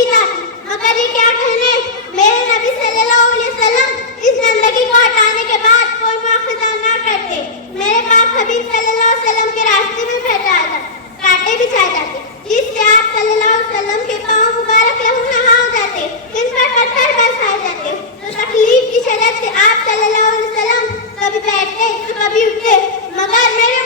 تکلیف آتی، مگر یہ کیا کہنے، میرے نبی صلی اللہ علیہ وسلم اس گندگی کو ہٹانے کے بعد کوئی مواخذہ نہ کرتے. میرے پاک حبیب صلی اللہ علیہ وسلم کے راستے میں پھیلایا جاتا، کانٹے بچھائے جاتے، جس سے آپ صلی اللہ علیہ وسلم کے پاؤں مبارک لہو نہا ہو جاتے، ان پر پتھر برسائے جاتے. تو تکلیف کی شدت سے آپ صلی اللہ علیہ وسلم کبھی بیٹھتے تو کبھی اٹھتے، مگر میرے